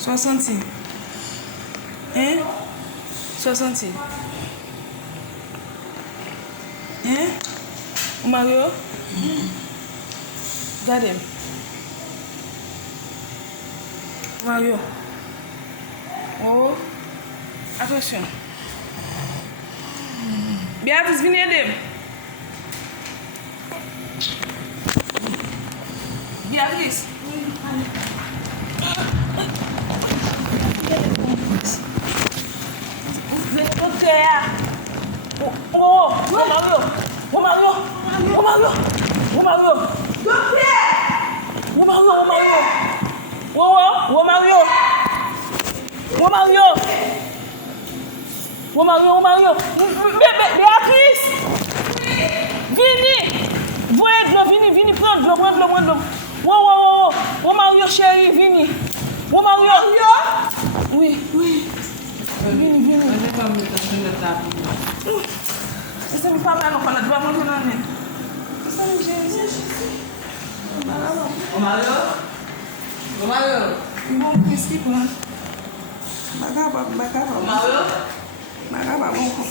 60. Hein? 60. Hein? O Mario? Regardez. Mario. Oh. Attention. Beatrice, venez aider. Beatrice. Oh, Mario. Oh, Mario. Oh, Mario. Oh, Mario. Oh, Mario. Oh, Mario. Oh, Mario. Oh, Mario. Oh, Mario. Oh, Mario. Beatrice. Vini. Voyez de l'eau, vini, prends de l'eau. Oh, Mario, chérie, vini. Oh, Mario. Oui. Vini. Essa me fala, não fala, vai muito na minha. Essa me diz. Ô Mario? E vamos com esse tipo, né? Bagaba. Ô Mario? Bagaba, vamos.